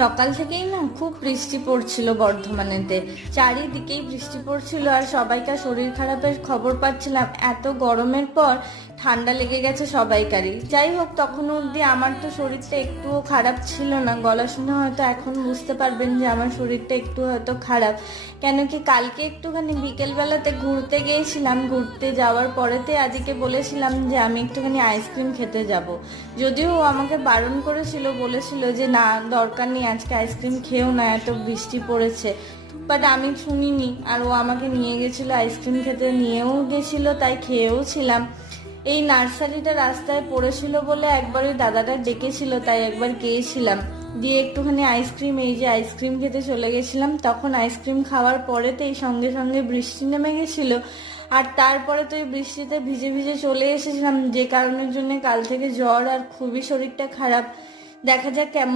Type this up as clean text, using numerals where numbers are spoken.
সকাল থেকেই না খুব বৃষ্টি পড়ছিল বর্ধমানেতে, চারিদিকেই বৃষ্টি পড়ছিল আর সবাইকার শরীর খারাপের খবর পাচ্ছিলাম। এত গরমের পর ঠান্ডা লেগে গেছে সবাইকারই। যাই হোক, তখন অবধি আমার তো শরীরটা একটুও খারাপ ছিল না। গলা শুনে হয়তো এখন বুঝতে পারবেন যে আমার শরীরটা একটু হয়তো খারাপ, কেন কি কালকে একটুখানি বিকেলবেলাতে ঘুরতে গিয়েছিলাম। ঘুরতে যাওয়ার পরেতে আজকে বলেছিলাম যে আমি একটুখানি আইসক্রিম খেতে যাব, যদিও ও আমাকে বারণ করেছিল, বলেছিল যে না, দরকার নেই, আজকে আইসক্রিম খেও না, এত বৃষ্টি পড়েছে। বাট আমি শুনিনি, আর ও আমাকে নিয়ে গেছিলো আইসক্রিম খেতে, নিয়েও গেছিলো, তাই খেয়েও ছিলাম। এই নার্সারিটা রাস্তায় পড়েছিল বলে একবার ওই দাদাটা ডেকেছিল, তাই একবার গিয়েছিলাম, দিয়ে একটুখানি আইসক্রিম, এই যে আইসক্রিম খেতে চলে গেছিলাম। তখন আইসক্রিম খাওয়ার পরেতেই সঙ্গে সঙ্গে বৃষ্টি নেমে গেছিল, আর তারপরে তো এই বৃষ্টিতে ভিজে ভিজে চলে এসেছিলাম, যে কারণের জন্য কাল থেকে জ্বর আর খুবই শরীরটা খারাপ। দেখা যাক কেমন